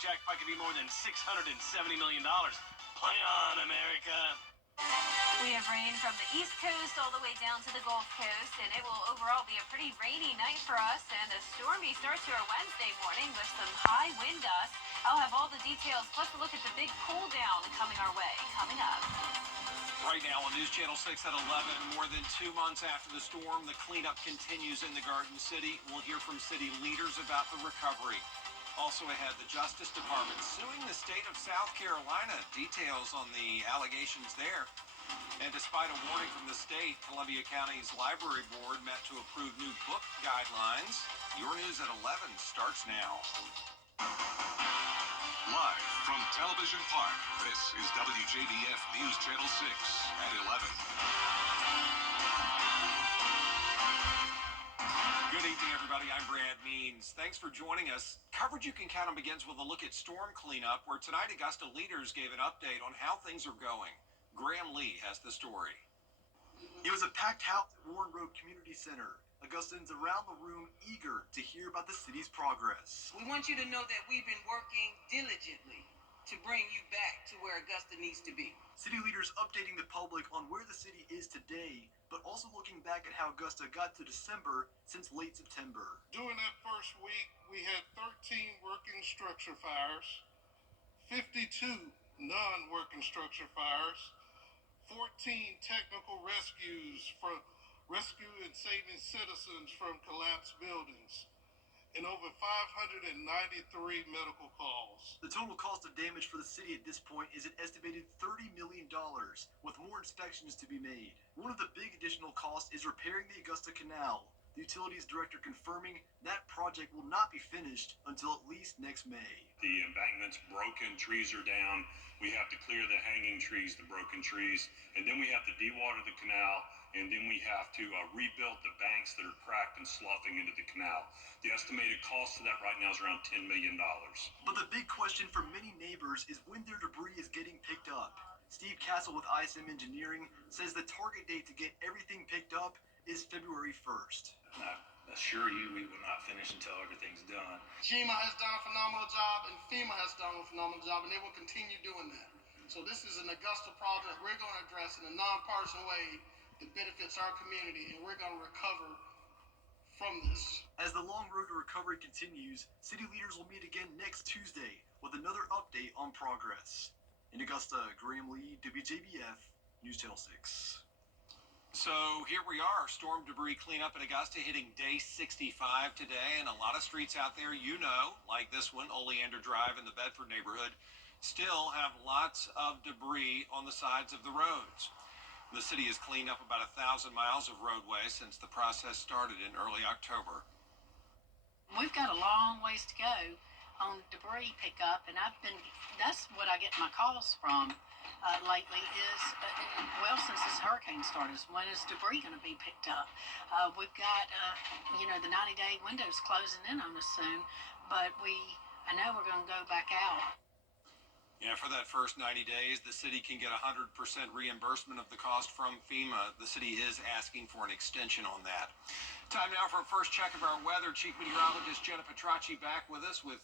Jackpot could be more than $670 million. Play on, America. We have rain from the East Coast all the way down to the Gulf Coast, and it will overall be a pretty rainy night for us and a stormy start to our Wednesday morning with some high wind gusts. I'll have all the details, plus a look at the big cool down coming our way, coming up. Right now on News Channel 6 at 11, more than 2 months after the storm, the cleanup continues in the Garden City. We'll hear from city leaders about the recovery. Also ahead, the Justice Department suing the state of South Carolina. Details on the allegations there. And despite a warning from the state, Columbia County's library board met to approve new book guidelines. Your News at 11 starts now. Live from Television Park, this is WJBF News Channel 6 at 11. Good evening, everybody. I'm Brad Means. Thanks for joining us. Coverage you can count on begins with a look at storm cleanup, where tonight Augusta leaders gave an update on how things are going. Graham Lee has the story. It was a packed house at Warren Road Community Center. Augustans around the room eager to hear about the city's progress. We want you to know that we've been working diligently to bring you back to where Augusta needs to be. City leaders updating the public on where the city is today, but also looking back at how Augusta got to December since late September. During that first week, we had 13 working structure fires, 52 non-working structure fires, 14 technical rescues from rescue and saving citizens from collapsed buildings, and over 593 medical calls. The total cost of damage for the city at this point is an estimated $30 million, with more inspections to be made. One of the big additional costs is repairing the Augusta Canal. The utilities director confirming that project will not be finished until at least next May. The embankment's broken, trees are down. We have to clear the hanging trees, the broken trees, and then we have to dewater the canal, and then we have to rebuild the banks that are cracked and sloughing into the canal. The estimated cost of that right now is around $10 million. But the big question for many neighbors is when their debris is getting picked up. Steve Castle with ISM Engineering says the target date to get everything picked up is February 1st. I assure you we will not finish until everything's done. GMA has done a phenomenal job, and FEMA has done a phenomenal job, and they will continue doing that. So this is an Augusta project we're going to address in a nonpartisan way that benefits our community, and we're going to recover from this. As the long road to recovery continues, city leaders will meet again next Tuesday with another update on progress. In Augusta, Graham Lee, WJBF, News Channel 6. So here we are, storm debris cleanup in Augusta hitting day 65 today, and a lot of streets out there, like this one, Oleander Drive in the Bedford neighborhood, still have lots of debris on the sides of the roads. The city has cleaned up about 1,000 miles of roadway since the process started in early October. We've got a long ways to go on debris pickup, and that's what I get my calls from lately is, since this hurricane started, when is debris going to be picked up? We've got, the 90-day window's closing in on us soon, but I know we're going to go back out. Yeah, for that first 90 days, the city can get 100% reimbursement of the cost from FEMA. The city is asking for an extension on that. Time now for a first check of our weather. Chief Meteorologist Jenna Petracci back with us with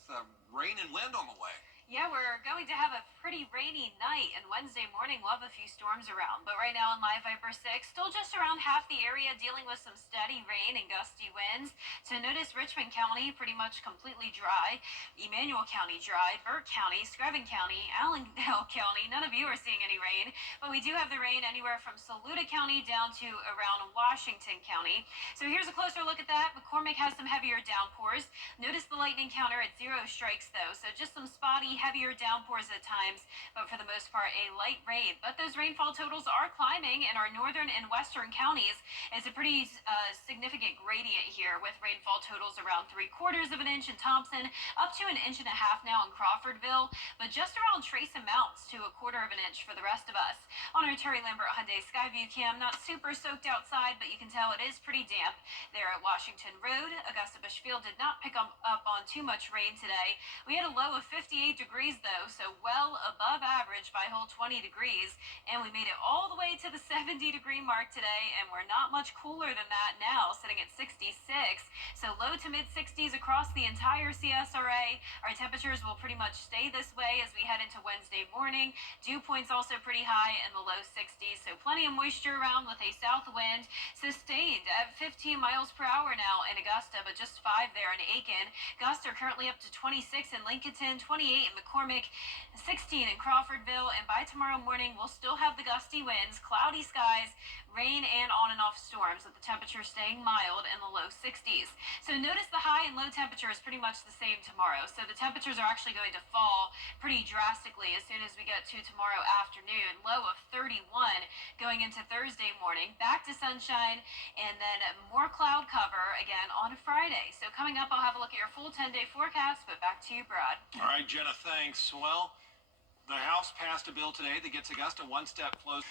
rain and wind on the way. Yeah, we're going to have a pretty rainy night, and Wednesday morning we'll have a few storms around. But right now on Live Viper 6, still just around half the area dealing with some steady rain and gusty winds. So notice Richmond County pretty much completely dry, Emmanuel County dry, Burke County, Screven County, Allendale County. None of you are seeing any rain, but we do have the rain anywhere from Saluda County down to around Washington County. So here's a closer look at that. McCormick has some heavier downpours. Notice the lightning counter at 0 strikes though, so just some spotty heavier downpours at times, but for the most part a light rain. But those rainfall totals are climbing in our northern and western counties. It's a pretty significant gradient here, with rainfall totals around 3/4 of an inch in Thompson, up to 1.5 inches now in Crawfordville, but just around trace amounts to 1/4 of an inch for the rest of us. On our Terry Lambert Hyundai Skyview cam, not super soaked outside, but you can tell it is pretty damp there at Washington Road. Augusta Bushfield did not pick up on too much rain today. We had a low of 58 degrees degrees though, so well above average by a whole 20 degrees. And we made it all the way to the 70-degree mark today, and we're not much cooler than that now, sitting at 66. So low to mid 60s across the entire CSRA. Our temperatures will pretty much stay this way as we head into Wednesday morning. Dew points also pretty high in the low 60s, so plenty of moisture around with a south wind sustained at 15 miles per hour now in Augusta, but just 5 there in Aiken. Gusts are currently up to 26 in Lincolnton, 28 in McCormick, 16 in Crawfordville, and by tomorrow morning we'll still have the gusty winds, cloudy skies, rain, and on and off storms, with the temperature staying mild in the low 60s. So notice the high and low temperature is pretty much the same tomorrow. So the temperatures are actually going to fall pretty drastically as soon as we get to tomorrow afternoon. Low of 31 going into Thursday morning, back to sunshine, and then more cloud cover again on Friday. So coming up, I'll have a look at your full 10-day forecast, but back to you, Brad. All right, Jenna, thanks. Well, the House passed a bill today that gets Augusta one step closer.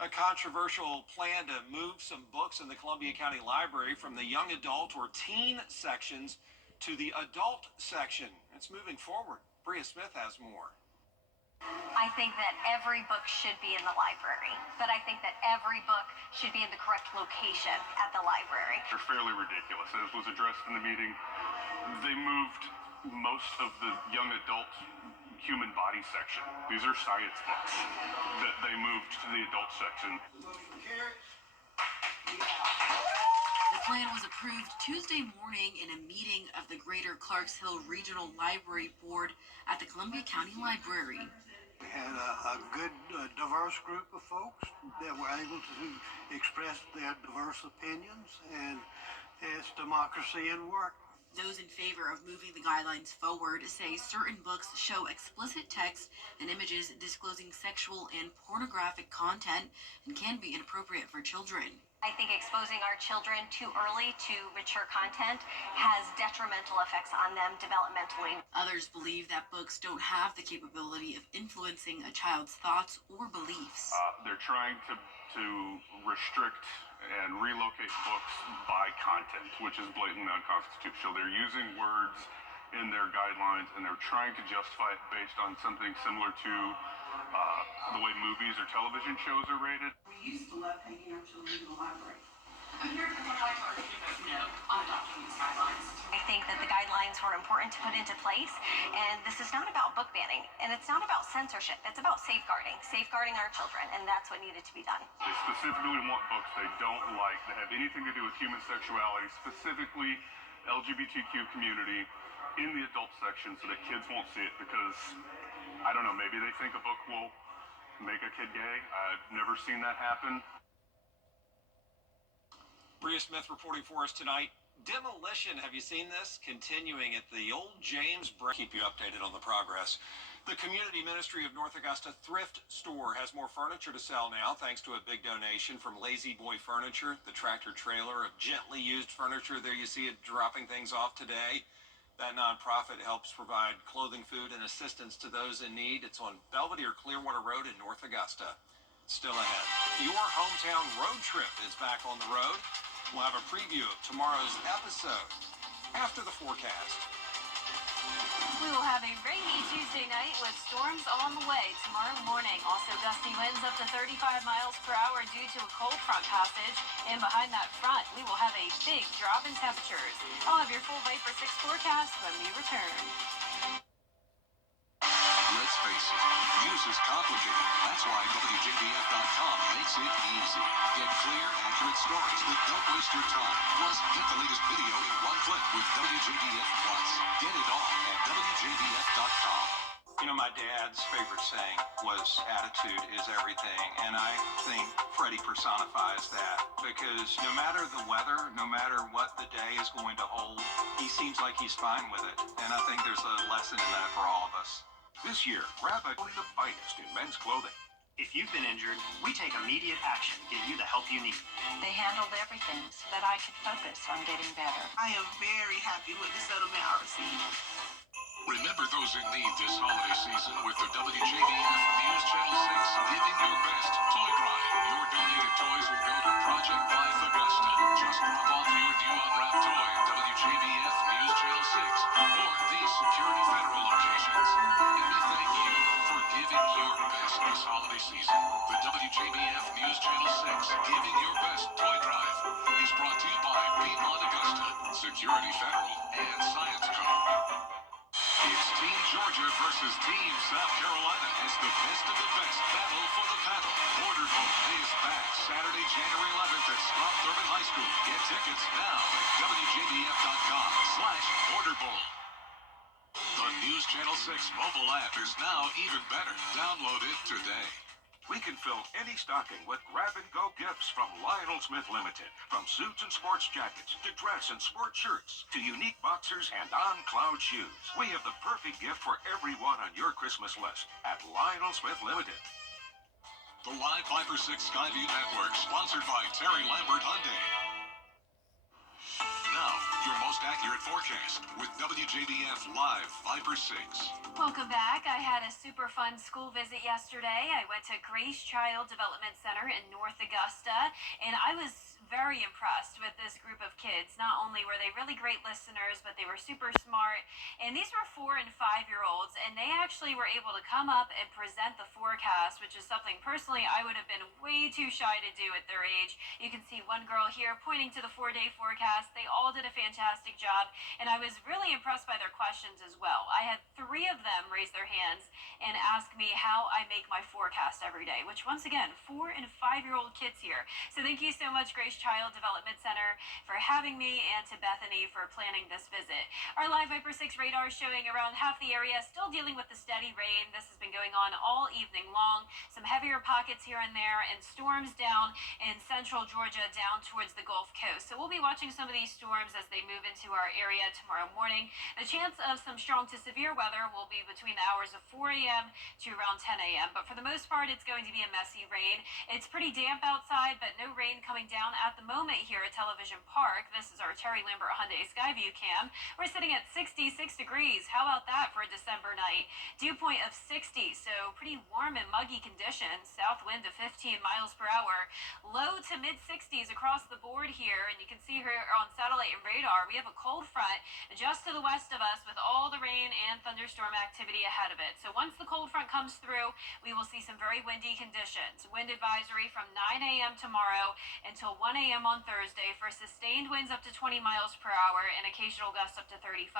A controversial plan to move some books in the Columbia County Library from the young adult or teen sections to the adult section. It's moving forward. Bria Smith has more. I think that every book should be in the library, but I think that every book should be in the correct location at the library. They're fairly ridiculous. As was addressed in the meeting, they moved most of the young adult human body section. These are science books that they moved to the adult section. The plan was approved Tuesday morning in a meeting of the Greater Clarksville Regional Library Board at the Columbia County Library. We had a good, diverse group of folks that were able to express their diverse opinions, and it's democracy in work. Those in favor of moving the guidelines forward say certain books show explicit text and images disclosing sexual and pornographic content and can be inappropriate for children. I think exposing our children too early to mature content has detrimental effects on them developmentally. Others believe that books don't have the capability of influencing a child's thoughts or beliefs. They're trying to restrict and relocate books by content, which is blatantly unconstitutional. They're using words in their guidelines, and they're trying to justify it based on something similar to the way movies or television shows are rated. We used to love taking our children to the library. But here at the library, you vote no on adopting these guidelines. I think that the guidelines were important to put into place, and this is not about book banning, and it's not about censorship. It's about safeguarding our children, and that's what needed to be done. They specifically want books they don't like that have anything to do with human sexuality, specifically LGBTQ community, in the adult section so that kids won't see it because, I don't know, maybe they think a book will make a kid gay. I've never seen that happen. Bria Smith reporting for us tonight. Demolition, have you seen this? Continuing at the old James Brown. Keep you updated on the progress. The Community Ministry of North Augusta Thrift Store has more furniture to sell now, thanks to a big donation from Lazy Boy Furniture, the tractor trailer of gently used furniture. There you see it dropping things off today. That nonprofit helps provide clothing, food, and assistance to those in need. It's on Belvedere Clearwater Road in North Augusta. Still ahead. Your hometown road trip is back on the road. We'll have a preview of tomorrow's episode after the forecast. We will have a rainy Tuesday night with storms on the way tomorrow morning. Also gusty winds up to 35 miles per hour due to a cold front passage. And behind that front, we will have a big drop in temperatures. I'll have your full Viper 6 forecast when we return. Let's face it, news is complicated. That's why WJBF.com makes it easy. Get clear, accurate stories that don't waste your time. Plus, get the latest video in one click with WJBF Plus. Get it all at WJBF.com. You know, my dad's favorite saying was attitude is everything, and I think Freddie personifies that because no matter the weather, no matter what the day is going to hold, he seems like he's fine with it, and I think there's a lesson in that for all of us. This year, grab only the finest in men's clothing. If you've been injured, we take immediate action to get you the help you need. They handled everything so that I could focus on getting better. I am very happy with the settlement I received. Remember those in need this holiday season with the WJBF News Channel 6 Giving Your Best Toy Drive. Your donated toys will go to Project Life Augusta. Just drop off your new unwrapped toy at WJBF News Channel 6 or these Security Federal locations. Everything season. The WJBF News Channel 6 Giving Your Best Toy Drive is brought to you by Piedmont Augusta, Security Federal, and Science Co. It's Team Georgia versus Team South Carolina as the best of the best battle for the paddle. Border Bowl is back Saturday, January 11th at Scott Thurman High School. Get tickets now at WJBF.com/Border Bowl. The News Channel 6 mobile app is now even better. Download it today. We can fill any stocking with grab-and-go gifts from Lionel Smith Limited. From suits and sports jackets to dress and sport shirts to unique boxers and on-cloud shoes. We have the perfect gift for everyone on your Christmas list at Lionel Smith Limited. The Live Viper 6 Skyview Network, sponsored by Terry Lambert Hyundai. Now, your most accurate forecast with WJBF Live Viper 6. Welcome back. I had a super fun school visit yesterday. I went to Grace Child Development Center in North Augusta, and I was very impressed with this group of kids. Not only were they really great listeners, but they were super smart. And these were 4- and 5-year-olds, and they actually were able to come up and present the forecast, which is something personally I would have been way too shy to do at their age. You can see one girl here pointing to the 4-day forecast. They all did a fantastic job, and I was really impressed by their questions as well. I had 3 of them raise their hands and ask me how I make my forecast every day, which once again, 4- and 5-year-old kids here. So thank you so much, Grace Child Development Center, for having me, and to Bethany for planning this visit. Our Live Viper 6 radar showing around half the area, still dealing with the steady rain. This has been going on all evening long. Some heavier pockets here and there, and storms down in central Georgia down towards the Gulf Coast. So we'll be watching some of these storms as they move into our area tomorrow morning. The chance of some strong to severe weather will be between the hours of 4 a.m. to around 10 a.m. But for the most part, it's going to be a messy rain. It's pretty damp outside, but no rain coming down at the moment here at Television Park. This is our Terry Lambert Hyundai Skyview cam. We're sitting at 66 degrees. How about that for a December night? Dew point of 60, so pretty warm and muggy conditions. South wind of 15 miles per hour. Low to mid 60s across the board here, and you can see here on satellite and radar, we have a cold front just to the west of us with all the rain and thunderstorm activity ahead of it. So once the cold front comes through, we will see some very windy conditions. Wind advisory from 9 a.m. tomorrow until 1 a.m. on Thursday for sustained winds up to 20 miles per hour and occasional gusts up to 35.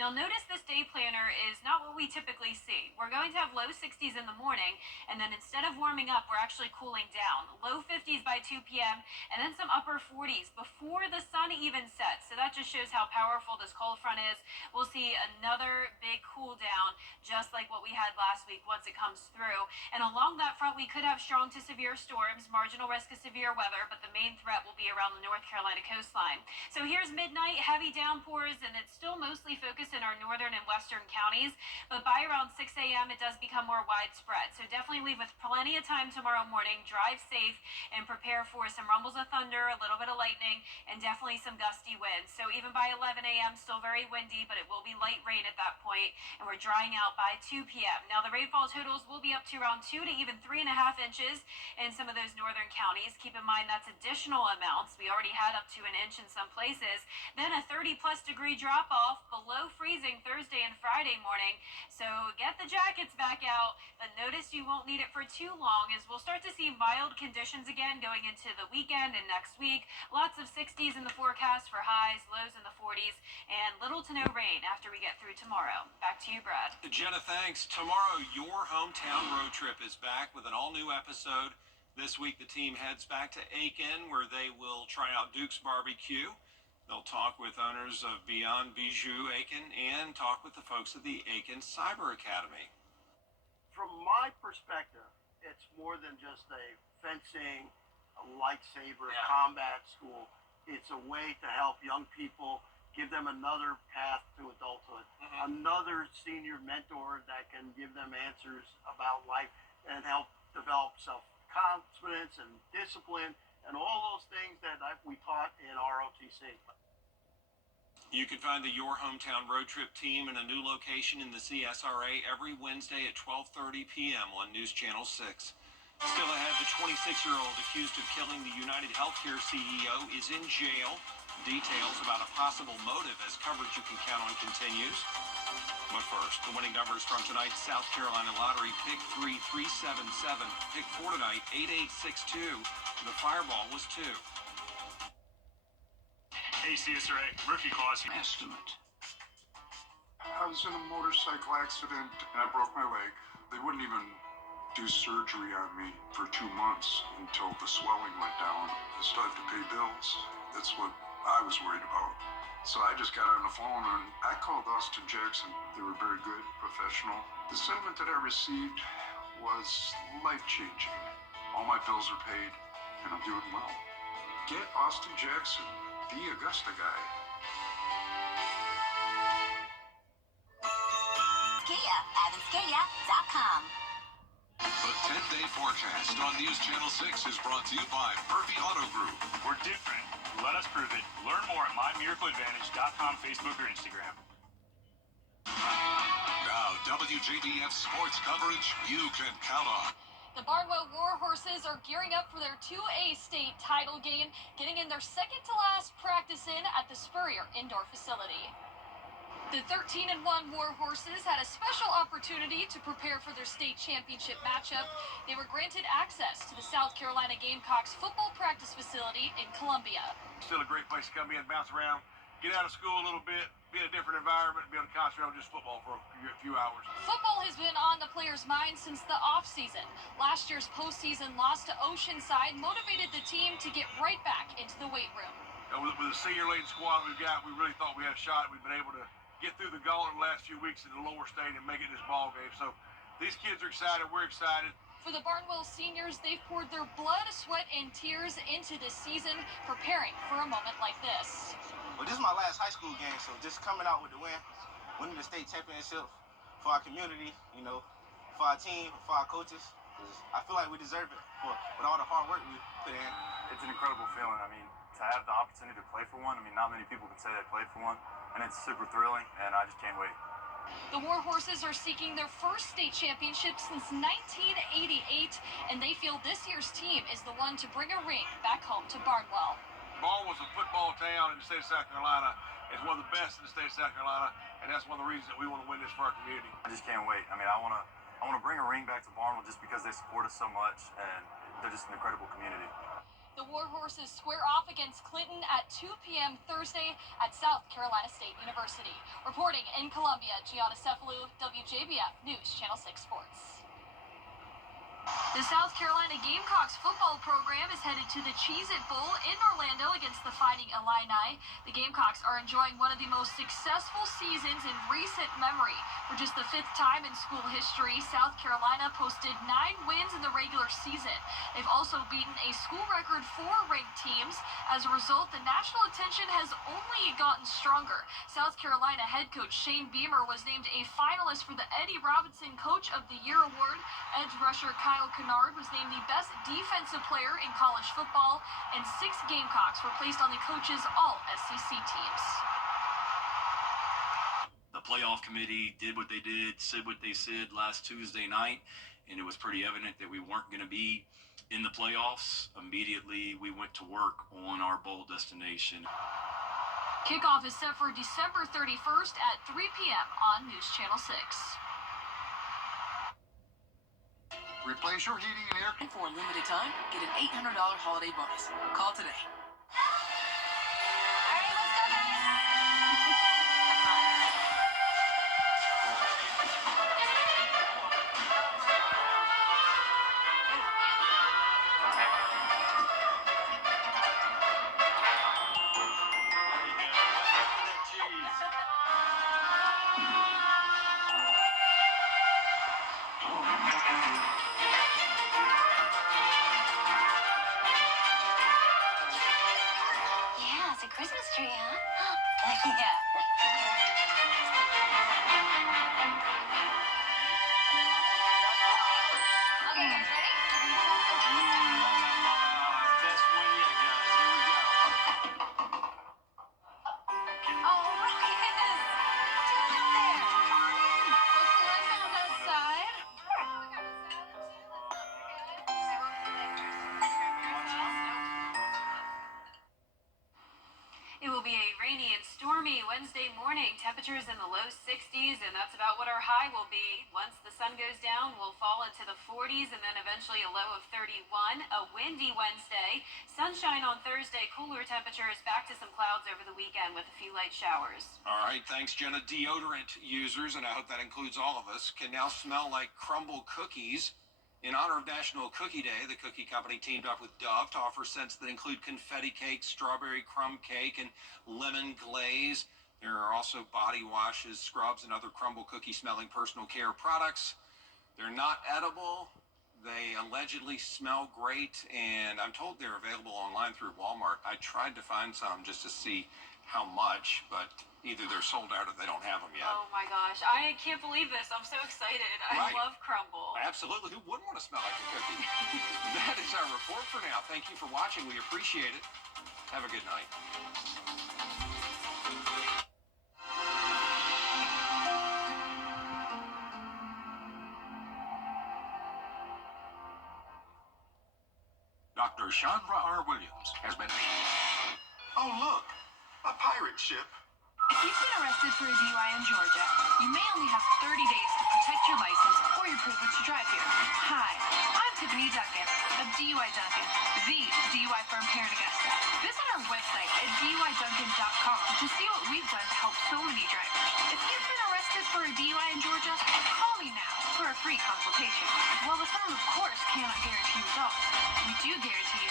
Now notice this day planner is not what we typically see. We're going to have low 60s in the morning, and then instead of warming up, we're actually cooling down. Low 50s by 2 p.m. and then some upper 40s before the sun even sets. So that just shows how powerful this cold front is. We'll see another big cool down, just like what we had last week once it comes through. And along that front, we could have strong to severe storms, marginal risk of severe weather, but the main threat will be around the North Carolina coastline. So here's midnight, heavy downpours, and it's still mostly focused in our northern and western counties. But by around 6 a.m., it does become more widespread. So definitely leave with plenty of time tomorrow morning. Drive safe and prepare for some rumbles of thunder, a little bit of lightning, and definitely some gusty winds. So even by 11 a.m., still very windy, but it will be light rain at that point, and we're drying out by 2 p.m. Now the rainfall totals will be up to around 2 to even 3.5 inches in some of those northern counties. Keep in mind that's additional amounts. We already had up to an inch in some places. Then a 30-plus degree drop-off below freezing Thursday and Friday morning. So get the jackets back out, but notice you won't need it for too long, as we'll start to see mild conditions again going into the weekend and next week. Lots of 60s in the forecast for highs, lows in the 40s, and little to no rain after we get through tomorrow. Back to you, Brad. Jenna, thanks. Tomorrow, your hometown road trip is back with an all-new episode. This week, the team heads back to Aiken, where they will try out Duke's Barbecue. They'll talk with owners of Beyond Bijou Aiken and talk with the folks at the Aiken Cyber Academy. From my perspective, it's more than just a fencing, a lightsaber combat school. It's a way to help young people, give them another path to adulthood, another senior mentor that can give them answers about life and help develop self-confidence and discipline and all those things that we taught in ROTC. You can find the Your Hometown Road Trip team in a new location in the CSRA every Wednesday at 12:30 p.m. on News Channel 6. Still ahead, the 26-year-old accused of killing the United Healthcare CEO is in jail. Details about a possible motive as coverage you can count on continues. But first, the winning numbers from tonight's South Carolina Lottery. Pick 3, 377. Pick 4 tonight, 8862. The fireball was 2. Hey, CSRA, rookie clause. Estimate. I was in a motorcycle accident and I broke my leg. They wouldn't even do surgery on me for 2 months until the swelling went down. I still have to pay bills. That's what I was worried about. So I just got on the phone and I called Austin Jackson. They were very good, professional. The settlement that I received was life-changing. All my bills are paid and I'm doing well. Get Austin Jackson, the Augusta guy. Kia at Kia.com. The 10-day forecast on News Channel 6 is brought to you by Murphy Auto Group. We're different. Let us prove it. Learn more at mymiracleadvantage.com, Facebook, or Instagram. Now, WJBF sports coverage you can count on. The Barnwell Warhorses are gearing up for their 2A state title game, getting in their second-to-last practice in at the Spurrier Indoor Facility. The 13-1 Warhorses had a special opportunity to prepare for their state championship matchup. They were granted access to the South Carolina Gamecocks football practice facility in Columbia. Still a great place to come in, bounce around, get out of school a little bit, be in a different environment, be able to concentrate on just football for a few hours. Football has been on the players' minds since the offseason. Last year's postseason loss to Oceanside motivated the team to get right back into the weight room. With the senior-laden squad we've got, we really thought we had a shot. We've been able to get through the gauntlet the last few weeks in the lower state and make it this ball game. So these kids are excited. We're excited. For the Barnwell seniors, they've poured their blood, sweat, and tears into this season, preparing for a moment like this. Well, this is my last high school game, so just coming out with the win, winning the state championship for our community, you know, for our team, for our coaches, 'cause I feel like we deserve it with all the hard work we put in. It's an incredible feeling. I mean, to have the opportunity to play for one, I mean, not many people can say they played for one, and it's super thrilling, and I just can't wait. The Warhorses are seeking their first state championship since 1988, and they feel this year's team is the one to bring a ring back home to Barnwell. Barnwell's a football town in the state of South Carolina. It's one of the best in the state of South Carolina, and that's one of the reasons that we want to win this for our community. I just can't wait. I mean, I want to bring a ring back to Barnwell just because they support us so much, and they're just an incredible community. The Warhorses square off against Clinton at 2 p.m. Thursday at South Carolina State University. Reporting in Columbia, Gianna Cephalou, WJBF News Channel 6 Sports. The South Carolina Gamecocks football program is headed to the Cheez-It Bowl in Orlando against the Fighting Illini. The Gamecocks are enjoying one of the most successful seasons in recent memory. For just the 5th time in school history, South Carolina posted 9 wins in the regular season. They've also beaten a school record 4 ranked teams. As a result, the national attention has only gotten stronger. South Carolina head coach Shane Beamer was named a finalist for the Eddie Robinson Coach of the Year award. Edge rusher Kyle Kennard was named the best defensive player in college football, and 6 Gamecocks were placed on the coach's all-SEC teams. The playoff committee did what they did, said what they said last Tuesday night, and it was pretty evident that we weren't going to be in the playoffs. Immediately, we went to work on our bowl destination. Kickoff is set for December 31st at 3 p.m. on News Channel 6. Replace your heating and air. And for a limited time, get an $800 holiday bonus. Call today. Wednesday morning. Temperatures in the low 60s, and that's about what our high will be. Once the sun goes down, we'll fall into the 40s and then eventually a low of 31. A windy Wednesday. Sunshine on Thursday. Cooler temperatures. Back to some clouds over the weekend with a few light showers. All right, thanks, Jenna. Deodorant users, and I hope that includes all of us, can now smell like crumble cookies. In honor of National Cookie Day, the cookie company teamed up with Dove to offer scents that include confetti cake, strawberry crumb cake, and lemon glaze. There are also body washes, scrubs, and other crumble cookie-smelling personal care products. They're not edible. They allegedly smell great, and I'm told they're available online through Walmart. I tried to find some just to see how much, but either they're sold out or they don't have them yet. Oh my gosh, I can't believe this. I'm so excited. I love crumble. Absolutely. Who wouldn't want to smell like a cookie? That is our report for now. Thank you for watching. We appreciate it. Have a good night. Dr. Chandra R. Williams has been... Oh, look, a pirate ship. If you've been arrested for a DUI in Georgia, you may only have 30 days to protect your license or your privilege to drive here. Hi, I'm Tiffany Duncan of DUI Duncan, the DUI firm here in Augusta. Visit our website at DUIDuncan.com to see what we've done to help so many drivers. If you've been arrested for a DUI in Georgia, call me now for a free consultation. While the firm, of course, cannot guarantee results, we do guarantee you